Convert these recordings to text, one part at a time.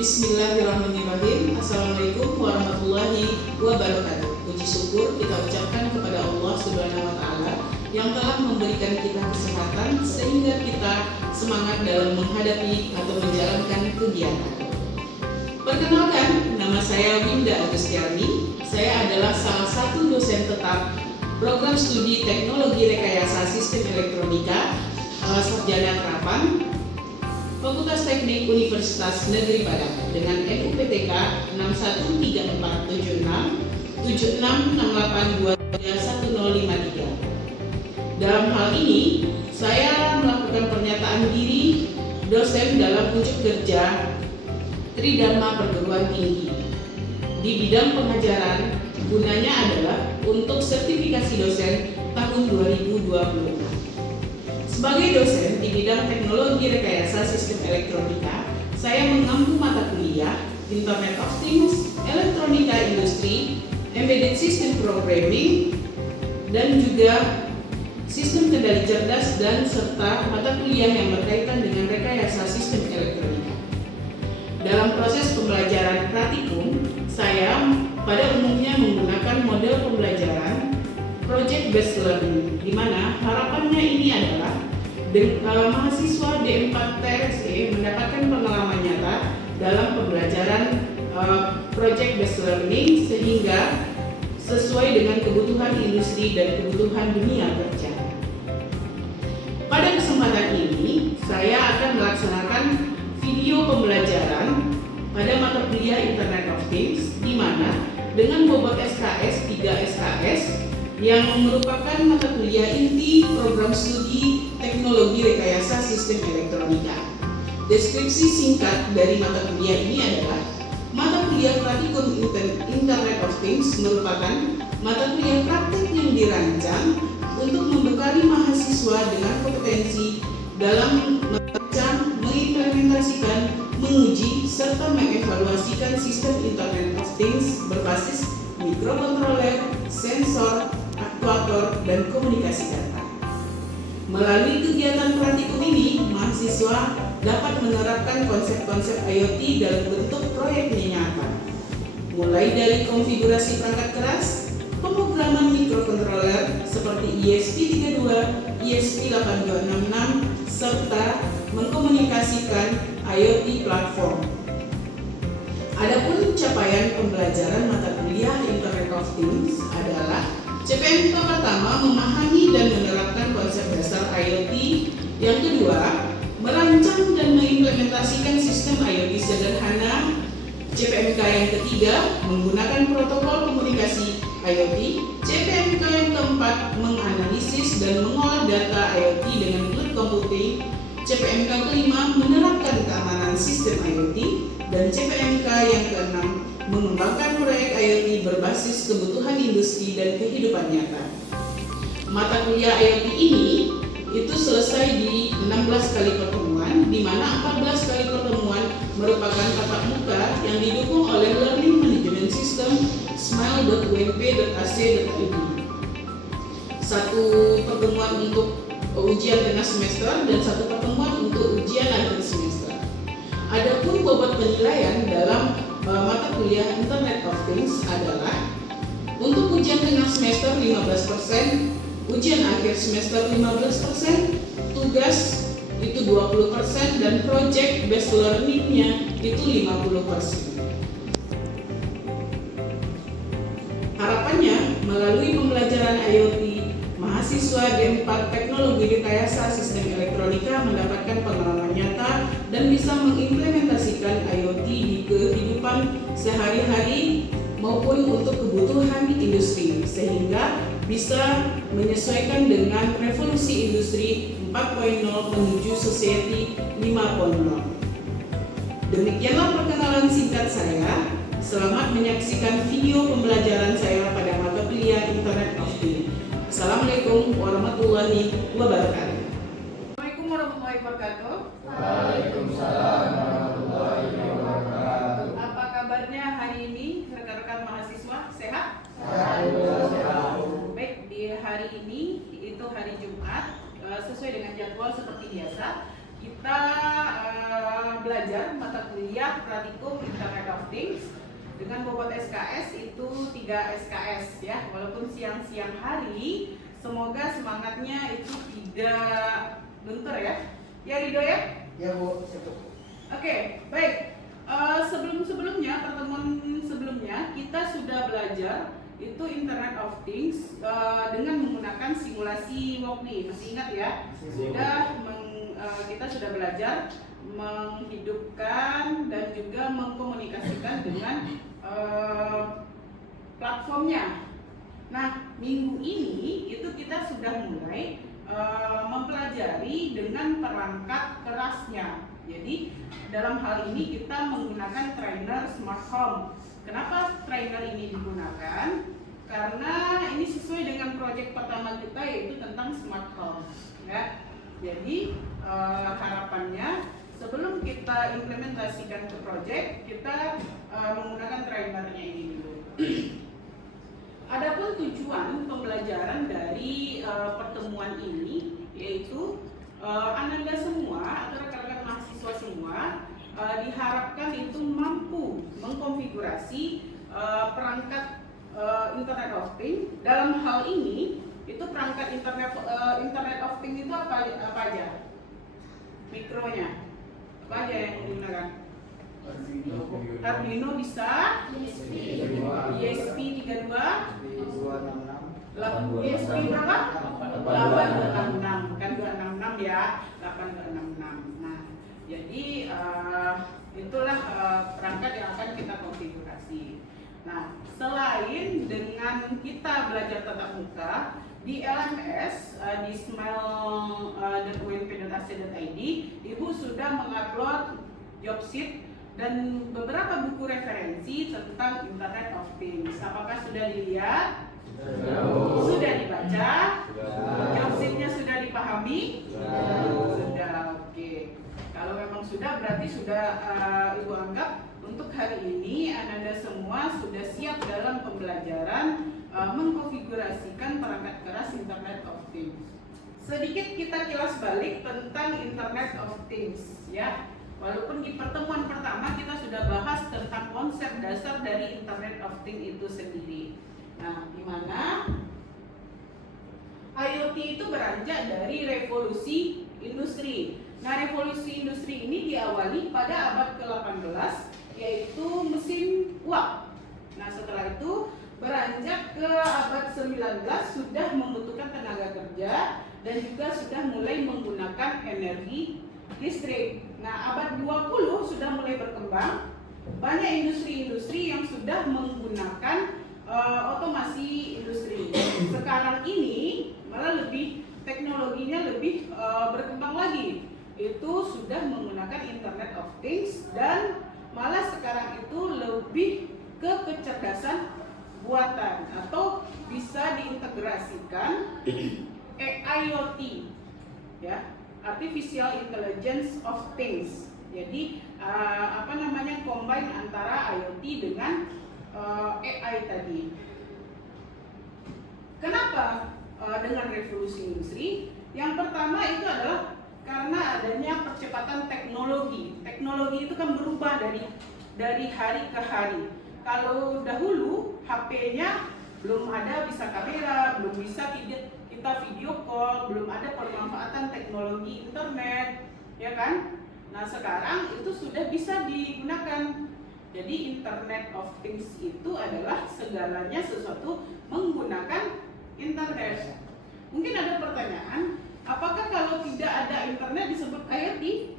Bismillahirrahmanirrahim. Assalamualaikum warahmatullahi wabarakatuh. Puji syukur kita ucapkan kepada Allah Subhanahu wa Ta'ala yang telah memberikan kita kesehatan sehingga kita semangat dalam menghadapi atau menjalankan kegiatan. Perkenalkan, nama saya Winda Agustiani. Saya adalah salah satu dosen tetap program studi Teknologi Rekayasa Sistem Elektronika Sarjana Terapan Fakultas Teknik Universitas Negeri Padang dengan NUPTK 613476 7668231053. Dalam hal ini, saya melakukan pernyataan diri dosen dalam unjuk kerja Tridharma Perguruan Tinggi di bidang pengajaran. Gunanya adalah untuk sertifikasi dosen tahun 2024. Sebagai dosen di bidang teknologi rekayasa sistem elektronika, saya mengampu mata kuliah Internet of Things, Elektronika Industri, Embedded System Programming, dan juga Sistem Kendali Cerdas dan serta mata kuliah yang berkaitan dengan rekayasa sistem elektronika. Dalam proses pembelajaran praktikum, saya pada umumnya menggunakan model pembelajaran Project Based Learning, di mana harapannya ini adalah mahasiswa D4 TSE mendapatkan pengalaman nyata dalam pembelajaran Project Based Learning sehingga sesuai dengan kebutuhan industri dan kebutuhan dunia kerja. Pada kesempatan ini, saya akan melaksanakan video pembelajaran pada mata kuliah Internet of Things, di mana dengan bobot SKS 3 SKS yang merupakan mata kuliah inti program studi Teknologi Rekayasa Sistem Elektronika. Deskripsi singkat dari mata kuliah ini adalah mata kuliah praktikum Internet of Things merupakan mata kuliah praktik yang dirancang untuk membekali mahasiswa dengan kompetensi dalam merancang, mengimplementasikan, menguji, serta mengevaluasikan sistem Internet of Things berbasis mikrokontroler, sensor, aktuator, dan komunikasi data. Melalui kegiatan praktikum ini, mahasiswa dapat menerapkan konsep-konsep IoT dalam bentuk proyek nyata, mulai dari konfigurasi perangkat keras, pemrograman mikrokontroler seperti ESP32, ESP8266, serta mengkomunikasikan IoT platform. Adapun capaian pembelajaran mata kuliah Internet of Things adalah CPNK pertama, memahami dan menerapkan konsep dasar IoT. Yang kedua, merancang dan mengimplementasikan sistem IoT sederhana. CPNK yang ketiga, menggunakan protokol komunikasi IoT. CPNK yang keempat, menganalisis dan mengolah data IoT dengan cloud computing. CPNK kelima, menerapkan keamanan sistem IoT. Dan CPNK yang keenam, mengembangkan proyek IoT berbasis kebutuhan industri dan kehidupan nyata. Mata kuliah IoT ini itu selesai di 16 kali pertemuan, di mana 14 kali pertemuan merupakan tatap muka yang didukung oleh Learning Management System smile.unp.ac.id. Satu pertemuan untuk ujian tengah semester dan satu pertemuan untuk ujian akhir semester. Adapun bobot penilaian dalam mata kuliah Internet of Things adalah untuk ujian tengah semester 15%, ujian akhir semester 15%, tugas itu 20%, dan project based learning-nya itu 50%. Harapannya melalui pembelajaran IoT, mahasiswa D4 Teknologi Rekayasa Sistem Elektronika mendapatkan pengalaman nyata dan bisa mengimplementasikan IoT di kehidupan sehari-hari maupun untuk kebutuhan industri, sehingga bisa menyesuaikan dengan revolusi industri 4.0 menuju society 5.0. Demikianlah perkenalan singkat saya. Selamat menyaksikan video pembelajaran saya pada mata kuliah Internet of Things. Assalamualaikum warahmatullahi wabarakatuh. Assalamualaikum warahmatullahi wabarakatuh. Waalaikumsalam warahmatullahi wabarakatuh. Apa kabarnya hari ini rekan-rekan mahasiswa? Sehat? Sehat. Baik, di hari ini itu hari Jumat, sesuai dengan jadwal seperti biasa kita belajar mata kuliah Pratikum Internet of Things dengan bobot SKS itu 3 SKS ya, walaupun siang-siang hari. Semoga semangatnya itu tidak luntur ya. Ya Rido ya? Ya Bu, siap. Oke, baik. Sebelum-sebelumnya, pertemuan sebelumnya kita sudah belajar itu Internet of Things dengan menggunakan simulasi WOPLI. Masih ingat ya? Kita sudah belajar menghidupkan dan juga mengkomunikasikan dengan platformnya. Nah, minggu ini itu kita sudah mulai mempelajari dengan perangkat kerasnya. Jadi dalam hal ini kita menggunakan trainer smart home. Kenapa trainer ini digunakan? Karena ini sesuai dengan proyek pertama kita, yaitu tentang smart home ya. Jadi harapannya sebelum kita implementasikan ke proyek, kita menggunakan trainernya ini dulu. Adapun tujuan pembelajaran dari pertemuan ini yaitu Ananda semua atau rekan-rekan mahasiswa semua diharapkan itu mampu mengkonfigurasi perangkat Internet of Things. Dalam hal ini itu perangkat Internet of Things itu apa aja? Mikronya apa aja yang digunakan? Arduino bisa, ESP32, ESP berapa? 866, bukan 266 ya, 8266. Nah, jadi itulah perangkat yang akan kita konfigurasi. Nah, selain dengan kita belajar tatap muka di LMS di smile.unp.ac.id, Ibu sudah mengupload job sheet dan beberapa buku referensi tentang Internet of Things. Apakah sudah dilihat? Sudah dibaca? Job sheetnya sudah dipahami? Sudah, oke. Kalau memang sudah, berarti sudah Ibu anggap untuk hari ini Ananda semua sudah siap dalam pembelajaran mengkonfigurasikan perangkat keras Internet of Things. Sedikit kita kilas balik tentang Internet of Things ya. Walaupun di pertemuan pertama kita sudah bahas tentang konsep dasar dari Internet of Things itu sendiri. Nah, di mana IoT itu beranjak dari revolusi industri. Nah, revolusi industri ini diawali pada abad ke-18, yaitu mesin uap. Nah, setelah itu beranjak ke abad 19 sudah membutuhkan tenaga kerja dan juga sudah mulai menggunakan energi listrik. Nah, abad 20 sudah mulai berkembang. Banyak industri-industri yang sudah menggunakan otomasi industri. Sekarang ini malah teknologinya lebih berkembang lagi. Itu sudah menggunakan Internet of Things dan malah sekarang itu lebih ke kecerdasan buatan atau bisa diintegrasikan AIoT ya. Artificial Intelligence of Things. Jadi combine antara IoT dengan AI tadi. Kenapa dengan revolusi industri? Yang pertama itu adalah karena adanya percepatan teknologi. Teknologi itu kan berubah dari hari ke hari. Kalau dahulu HP-nya belum ada bisa kamera, belum bisa kita video call, belum ada pemanfaatan teknologi internet, ya kan? Nah, sekarang itu sudah bisa digunakan. Jadi Internet of Things itu adalah segalanya sesuatu menggunakan internet. Mungkin ada pertanyaan, apakah kalau tidak ada internet disebut IoT?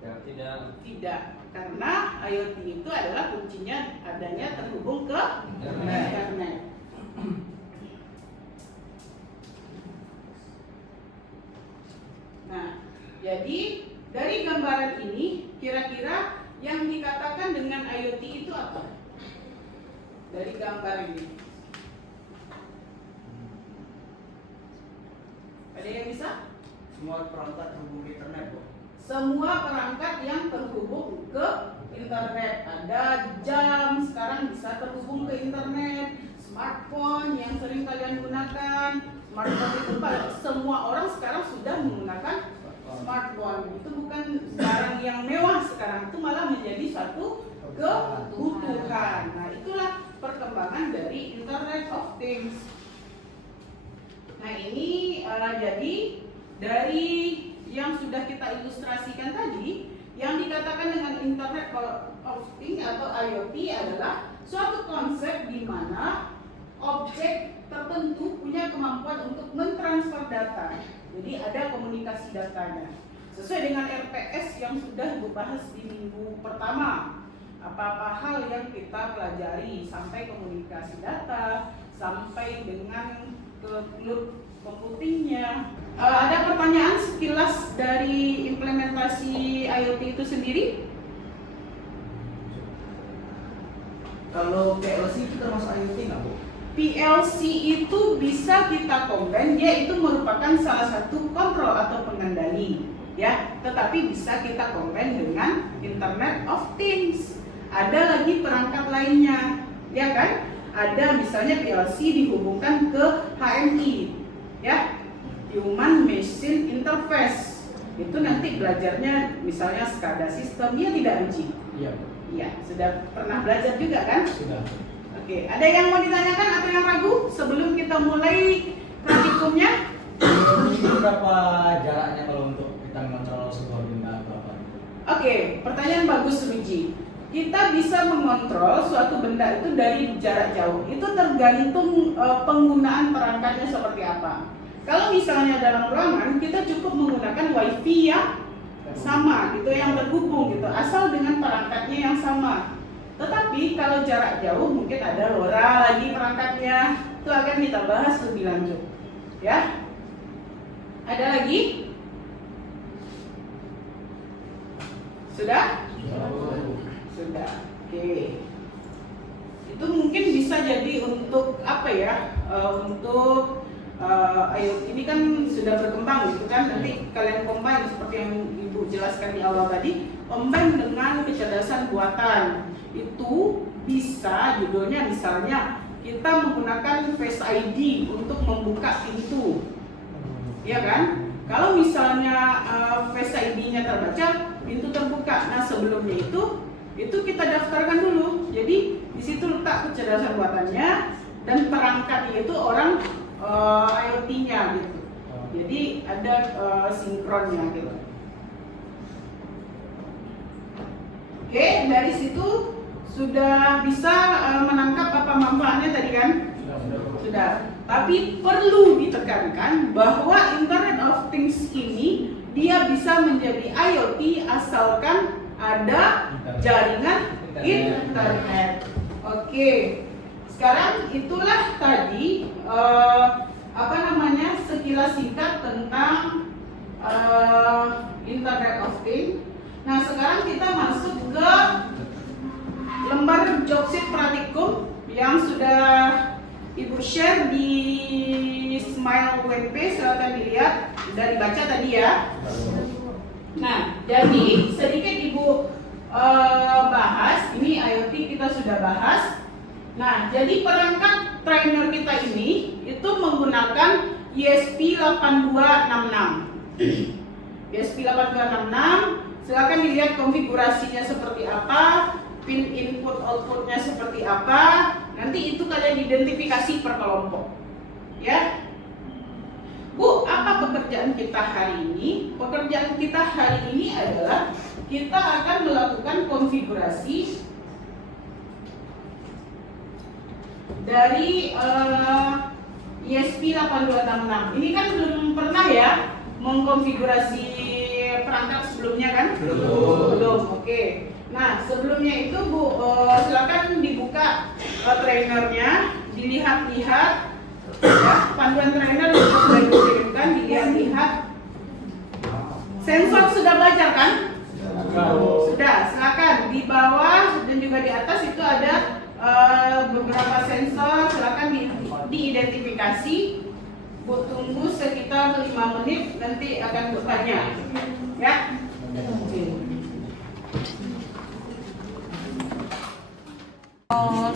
Tidak. Tidak, karena IoT itu adalah kuncinya adanya terhubung ke internet. Nah, jadi dari gambaran ini kira-kira yang dikatakan dengan IoT itu apa? Dari gambar ini. Ada yang bisa? Semua perangkat terhubung ke internet, Bu. Semua perangkat yang terhubung ke internet. Ada jam sekarang bisa terhubung ke internet. Smartphone yang sering kalian gunakan. Smartphone itu semua orang sekarang sudah menggunakan smartphone. Itu bukan barang yang mewah sekali. sekarang itu malah menjadi suatu kebutuhan. Nah, itulah perkembangan dari Internet of Things. Nah, ini jadi dari yang sudah kita ilustrasikan tadi, yang dikatakan dengan Internet of Things atau IoT adalah suatu konsep di mana objek tertentu punya kemampuan untuk mentransfer data. Jadi ada komunikasi datanya. Sesuai dengan RPS yang sudah dibahas di minggu pertama. Apa-apa hal yang kita pelajari sampai komunikasi data, sampai dengan ke cloud computingnya. Ada pertanyaan sekilas dari implementasi IoT itu sendiri? Kalau PLC itu termasuk IoT nggak, Bu? PLC itu bisa kita combine, dia itu merupakan salah satu kontrol atau pengendali, ya. Tetapi bisa kita combine dengan Internet of Things. Ada lagi perangkat lainnya, ya kan? Ada misalnya PLC dihubungkan ke HMI, ya, Human Machine Interface. Itu nanti belajarnya misalnya SCADA sistem, ya tidak Uji? Iya. Iya, sudah pernah belajar juga kan? Sudah. Oke, ada yang mau ditanyakan atau yang ragu sebelum kita mulai praktikumnya? Ini berapa jaraknya kalau untuk kita mengontrol sebuah benda atau apa? Oke, pertanyaan bagus, Ruji. Kita bisa mengontrol suatu benda itu dari jarak jauh. Itu tergantung penggunaan perangkatnya seperti apa. Kalau misalnya dalam ruangan, kita cukup menggunakan WiFi yang sama, gitu, yang terhubung, gitu, asal dengan perangkatnya yang sama. Tetapi kalau jarak jauh mungkin ada LoRa lagi perangkatnya, itu akan kita bahas lebih lanjut, ya. Ada lagi? Sudah? Sudah. Oke. Itu mungkin bisa jadi untuk apa ya? Untuk IoT ini kan sudah berkembang gitu kan. Nanti kalian combine seperti yang Ibu jelaskan di awal tadi, combine dengan kecerdasan buatan. Itu bisa judulnya misalnya kita menggunakan Face ID untuk membuka pintu, ya kan? Kalau misalnya Face ID-nya terbaca, pintu terbuka. Nah, sebelumnya itu kita daftarkan dulu. Jadi di situ letak kecerdasan buatannya dan perangkatnya itu orang IoT-nya gitu. Jadi ada sinkronnya gitu. Oke, dari situ sudah bisa menangkap apa manfaatnya tadi kan? Sudah. Tapi perlu ditekankan bahwa Internet of Things ini dia bisa menjadi IoT asalkan ada jaringan internet. Oke. Sekarang itulah tadi sekilas singkat tentang Internet of Things. Nah, sekarang kita masuk ke lembar job sheet praktikum yang sudah Ibu share di Smile webpage, silahkan dilihat, sudah dibaca tadi ya. Nah, jadi sedikit Ibu bahas, ini IoT kita sudah bahas. Nah, jadi perangkat trainer kita ini itu menggunakan ESP8266. ESP8266, silakan dilihat konfigurasinya seperti apa, pin input outputnya seperti apa. Nanti itu kalian identifikasi per kelompok, ya. Bu, apa pekerjaan kita hari ini? Pekerjaan kita hari ini adalah kita akan melakukan konfigurasi dari ESP8266. Ini kan belum pernah ya mengkonfigurasi perangkat sebelumnya kan? Belum. Oke. Nah, sebelumnya itu Bu, silakan dibuka trainernya, dilihat-lihat ya, panduan trainer sudah dikirimkan, dilihat-lihat. Sensor sudah belajar kan? Sudah, silakan di bawah dan juga di atas itu ada beberapa sensor, silakan diidentifikasi. Bu, tunggu sekitar 5 menit, nanti akan bertanya ya.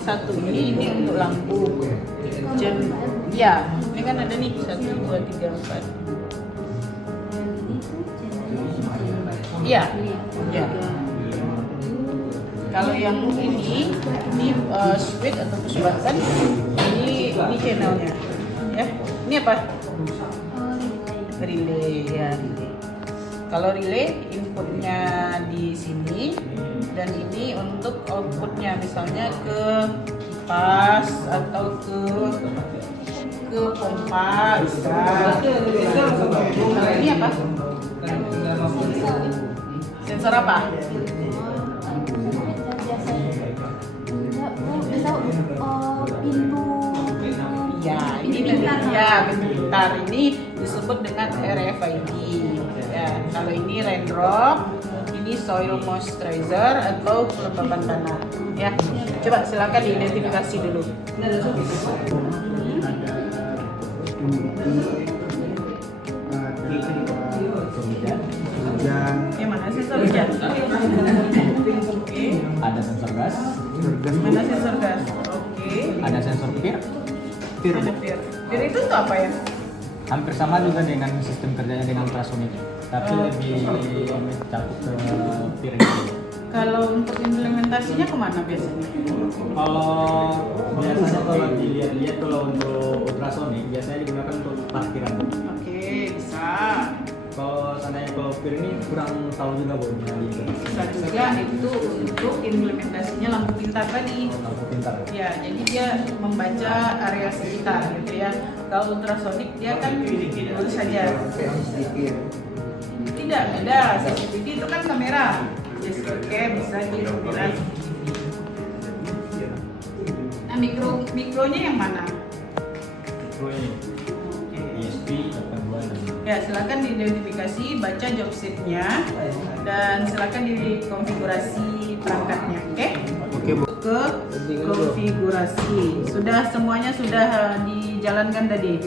Satu ini untuk lampu jam, ya ini kan ada nih 1, 2, 3, 4. Iya, ya. Kalau yang ini switch atau push button, ini channelnya. Ya, ini apa? Relay ya. Relay. Kalau relay inputnya di sini dan ini untuk outputnya, misalnya ke kipas atau ke pompa bisa. Kalau ini apa? Sensor apa? Ya, ini pintar. Ini disebut dengan RFID. Ya, kalau ini raindrop, ini soil moisturizer atau kelembaban tanah. Ya, coba silakan diidentifikasi dulu. Yang mana sensor hujan? Oke. Ada sensor gas, Mana sensor gas? Oke. ada sensor PIR. Ada peer. Peer itu tuh apa ya? Hampir sama juga dengan sistem kerjanya dengan ultrasonic, tapi lebih cakup ke PIR. Kalau untuk implementasinya kemana biasanya? Biasanya kalau dilihat kalau untuk ultrasonic biasanya digunakan untuk parkiran. Oke, bisa. Kalau PIR ini kurang tahu juga Bu. Bisa juga itu untuk implementasinya lampu pintar tadi. Lampu pintar. Ya, jadi dia membaca area sekitar gitu ya. Kalau ultrasonic dia kan baru saja. Tidak, beda. CCTV itu kan kamera. CCTV bisa di kamera CCTV. Nah, mikronya yang mana? Mikro ini. ESP 82. Ya, silakan diidentifikasi, baca job sheet-nya, dan silakan dikonfigurasi perangkatnya, oke? Oke Bu. Ke konfigurasi. Semuanya sudah dijalankan tadi.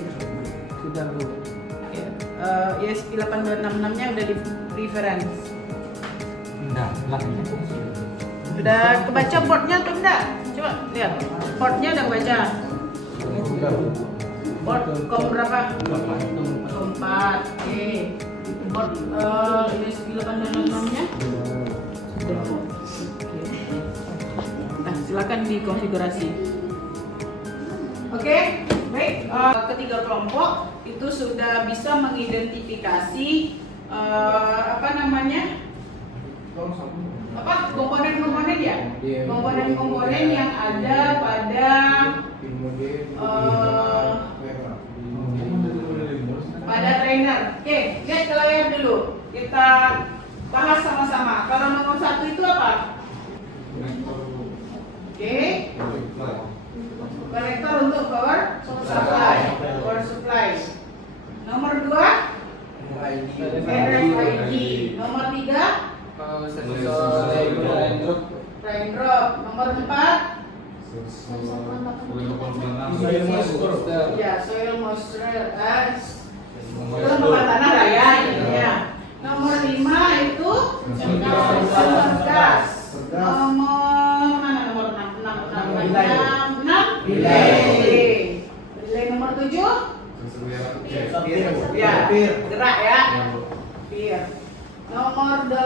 Sudah Bu. ESP 8266-nya udah di reference. Udah, lah. Sudah kebaca portnya atau enggak? Coba lihat. Portnya udah baca. Sudah Bu. Port kom berapa? 4. Oke. Port ESP 8266-nya? Nah, silakan dikonfigurasi. Oke, baik. Ketiga kelompok itu sudah bisa mengidentifikasi komponen-komponen ya, komponen-komponen yang ada pada trainer. Oke, lihat ke layar dulu. Kita bahas sama-sama. Kalau nomor 1 itu apa? Oke. Konektor untuk power supply. Nomor 2 RFID. Nomor 3 raindrop. Nomor 4 ya, soil moisture. Itu lembaban tanah raya ya. Nomor 5 itu sensor gas. Nomor 6 relay. Nomor 7 ya, gerak ya. Peer. Nomor 8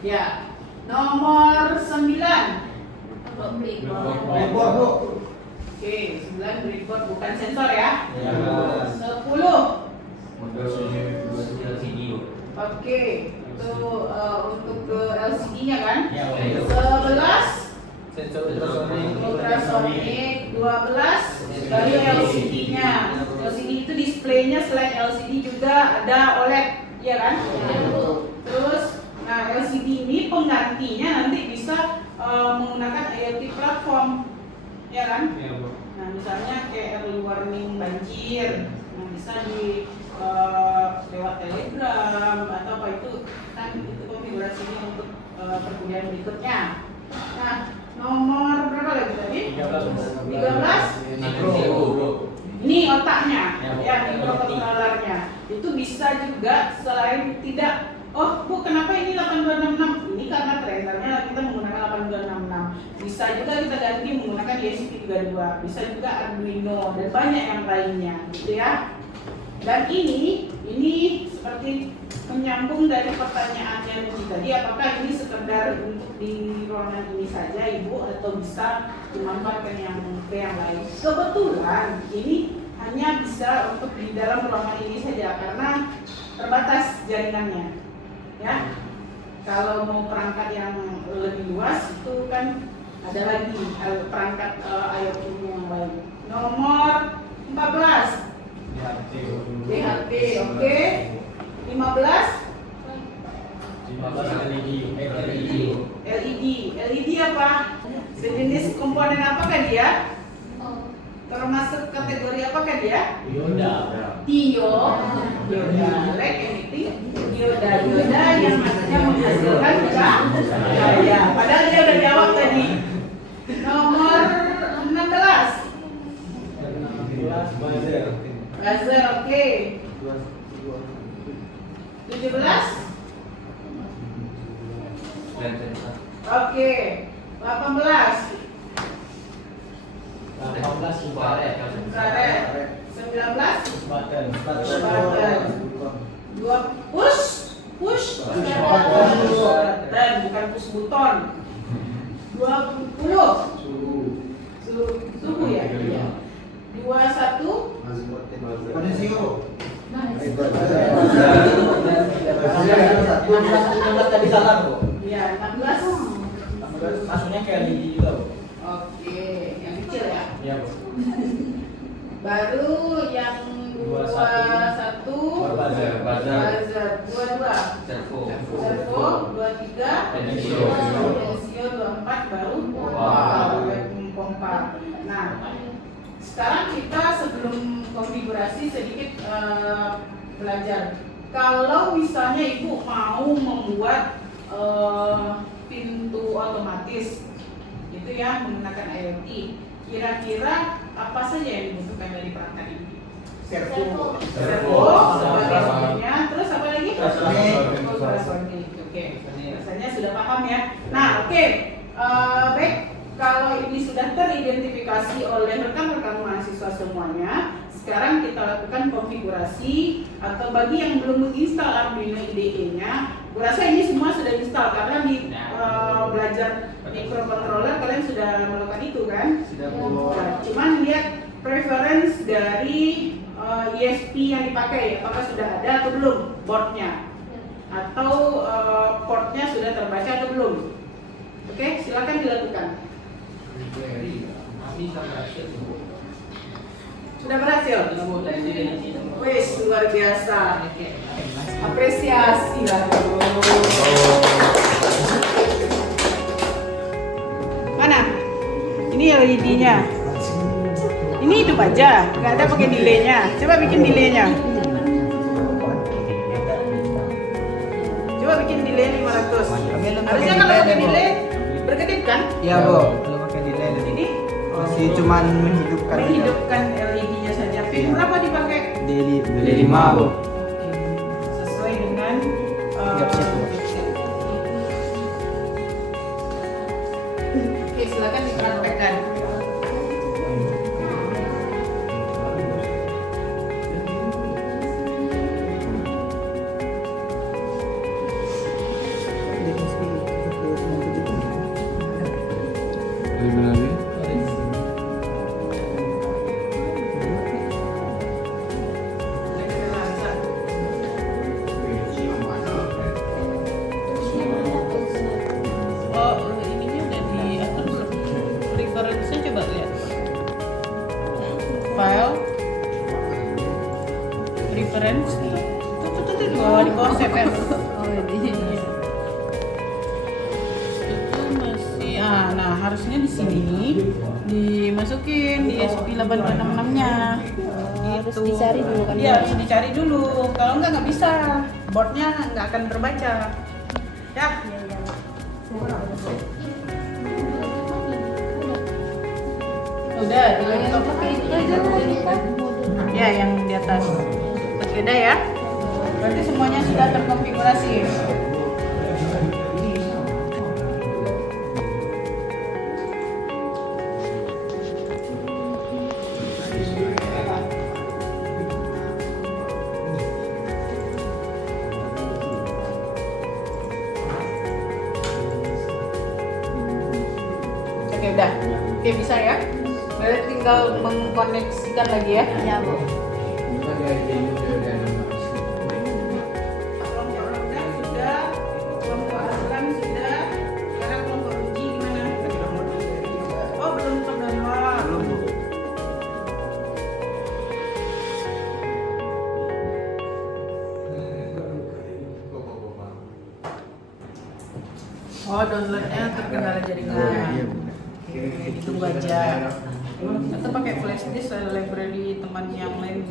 ya. Nomor 9 Oke, 9 breadboard bukan sensor ya. 10 Oke, itu untuk ke LCD-nya kan? 11 ultrasonic, 12 baru LCD-nya. LCD itu displaynya selain LCD juga ada OLED, ya kan? Terus, nah LCD ini penggantinya nanti bisa menggunakan IoT platform, ya kan? Nah misalnya kayak early warning banjir, nah bisa di lewat telegram atau apa itu kan, itu konfigurasinya untuk perkuliahan berikutnya. Nah nomor berapa lagi tadi? 13 ini otaknya ya, microcontrollernya itu bisa juga selain tidak, oh Bu kenapa ini 8266, ini karena trainernya kita menggunakan 8266, bisa Bisa juga kita ganti menggunakan ESP32, bisa juga Arduino dan banyak yang lainnya, gitu ya. Dan ini seperti menyambung dari pertanyaannya Nuci tadi, apakah ini sekedar untuk di ruangan ini saja Ibu atau bisa dimanfaatkan yang lain? Kebetulan ini hanya bisa untuk di dalam ruangan ini saja karena terbatas jaringannya, ya. Kalau mau perangkat yang lebih luas itu kan ada lagi perangkat IoT yang lain. Nomor 14 DHT, oke. 15 LED apa? Sejenis komponen apakah dia? Termasuk kategori apakah dia? Dioda yang maksudnya menghasilkan cahaya. Padahal dia udah jawab tadi. Nomor 16 buzzer, oke. 17 oke. 18 infrared. 19 button. 2 push button, bukan push button. 20 suhu ya. 21 tadi salah kok. ya. 16 Masuknya kayak LED juga, Bu. oke, yang kecil ya. Iya, Bu. Baru yang 21 buzzer. 22 servo, 23 Tensio, 24 baru pompa. Nah, sekarang kita sebelum konfigurasi sedikit belajar. Kalau misalnya Ibu mau membuat pintu otomatis itu ya menggunakan IoT, kira-kira apa saja yang dibutuhkan dari perangkat ini? Servo sebagai sumbernya, terus apa lagi? Ultrasonic. Oke, rasanya sudah paham ya. Nah, oke. Baik, kalau ini sudah teridentifikasi oleh rekan-rekan mahasiswa semuanya, sekarang kita lakukan konfigurasi. Atau bagi yang belum menginstal Arduino IDE-nya, gue rasa ini semua sudah install karena di belajar microcontroller kalian sudah melakukan itu kan? Sudah. Nah, cuman lihat preference dari ESP yang dipakai, apakah sudah ada atau belum boardnya, atau portnya sudah terbaca atau belum? Oke, silakan dilakukan. Sudah berhasil? Wes, luar biasa. Apresiasi lah. Mana? Ini LED-nya. Ini hidup aja, nggak ada pakai delay-nya. Coba bikin delay-nya. Coba bikin delay 500. Harusnya kalau pakai delay berkedip kan? Iya, Bu. Kalau pakai delay Ini masih cuman menghidupkan LED-nya saja. Pin berapa dipakai? delay 5, Bu. Sesuai dengan Chipset, Bu. Oke, silakan dipraktekkan. Ininya udah diatur. Reference-nya coba lihat. File, reference. Tuh di bawah save as. Itu masih nah harusnya di sini dimasukin di ESP8266-nya. Harus dicari dulu kan? Iya, harus dicari dulu. Kalau nggak bisa, boardnya nggak akan terbaca. Ya. Udah, di laptop ya yang di atas. Beda ya. Berarti semuanya sudah terkonfigurasi. Oke, udah. Oke, bisa ya. Berarti tinggal mengkoneksikan lagi ya. Ya, Bu. Kelompok rendah sudah, kelompok asuhan sudah. Sekarang kelompok uji gimana? Oh, belum terdownload. Oh, downloadnya terkendala jaringan. Oke, ditunggu aja. Atau pakai flash disk library teman yang lain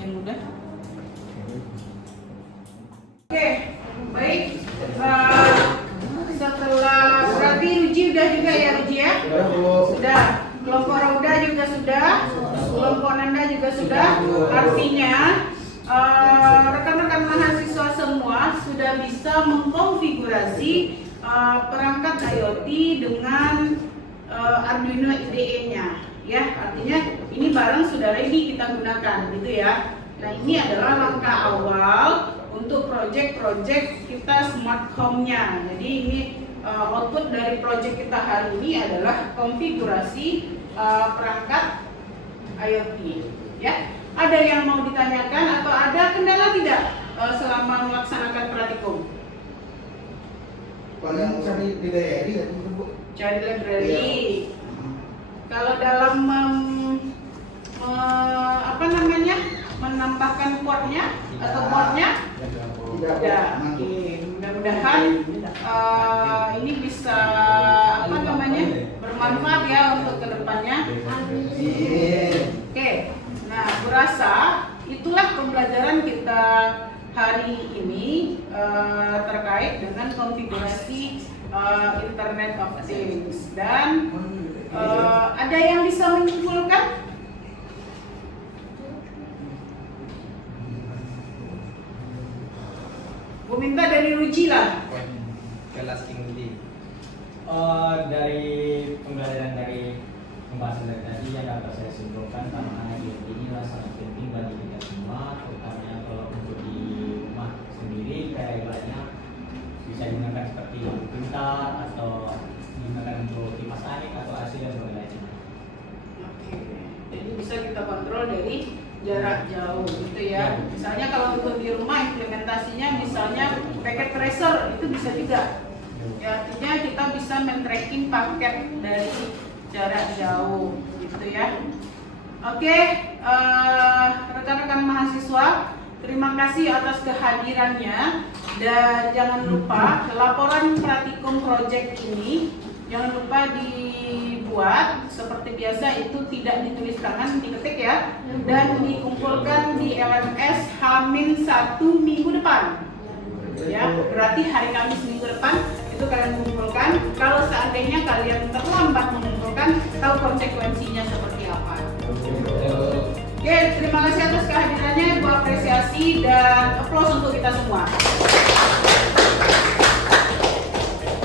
yang mudah. Oke, baik. Setelah berarti Ruji udah juga ya Ruji ya? Sudah. Kelompok Rauda juga sudah. Kelompok Nanda juga sudah. Artinya rekan-rekan mahasiswa semua sudah bisa mengkonfigurasi perangkat IoT dengan Arduino IDE-nya, ya. Artinya ini barang sudah ready kita gunakan, gitu ya. Nah, ini adalah langkah awal untuk project-project kita smart home-nya. Jadi ini output dari project kita hari ini adalah konfigurasi perangkat IoT, ya. Ada yang mau ditanyakan atau ada kendala tidak selama melaksanakan praktikum? Paling cari di library kan Bu. Cari library. Kalau dalam menambahkan portnya atau boardnya tidak. Oke, mudah-mudahan ini bisa bermanfaat ya untuk kedepannya. Oke, nah kurasa itulah pembelajaran kita hari ini terkait dengan konfigurasi Internet of Things. Dan ada yang bisa menyimpulkan? Bu minta dari Ruji lah. Kelas tinggi. Dari pembelajaran dari pembahasan dari tadi yang dapat saya simpulkan karena ini sangat penting bagi kita semua, terutama kalau untuk di rumah sendiri kayak ibaratnya bisa digunakan seperti lampu pintar atau digunakan untuk kipas angin atau AC dan sebagainya. Oke, jadi bisa kita kontrol dari jarak jauh gitu ya. Misalnya kalau untuk di rumah implementasinya misalnya packet tracer itu bisa juga. Ya, artinya kita bisa men-tracking paket dari jarak jauh gitu ya. Oke, rekan-rekan mahasiswa, terima kasih atas kehadirannya dan jangan lupa laporan praktikum project ini jangan lupa dibuat seperti biasa, itu tidak ditulis tangan, diketik ya, dan dikumpulkan di LMS H-1 minggu depan. Ya, berarti hari Kamis minggu depan itu kalian kumpulkan. Kalau seandainya kalian terlambat mengumpulkan, tahu konsekuensinya seperti apa. Oke, terima kasih atas kehadirannya, Bu apresiasi dan applause untuk kita semua.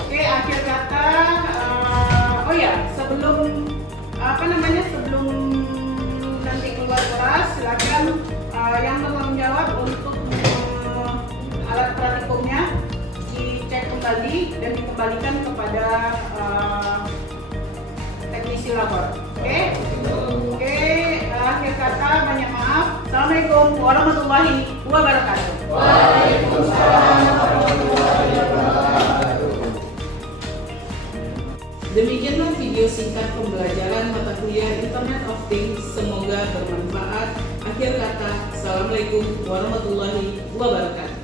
Oke, akhir kata, oh ya, sebelum sebelum nanti keluar kelas, silakan yang bertanggung jawab untuk alat praktikumnya dicek kembali dan dikembalikan kepada teknisi labor. Oke, akhir kata banyak maaf. Assalamualaikum warahmatullahi wabarakatuh. Waalaikumsalam warahmatullahi wabarakatuh. Demikianlah video singkat pembelajaran mata kuliah Internet of Things. Semoga bermanfaat. Akhir kata, Assalamualaikum warahmatullahi wabarakatuh.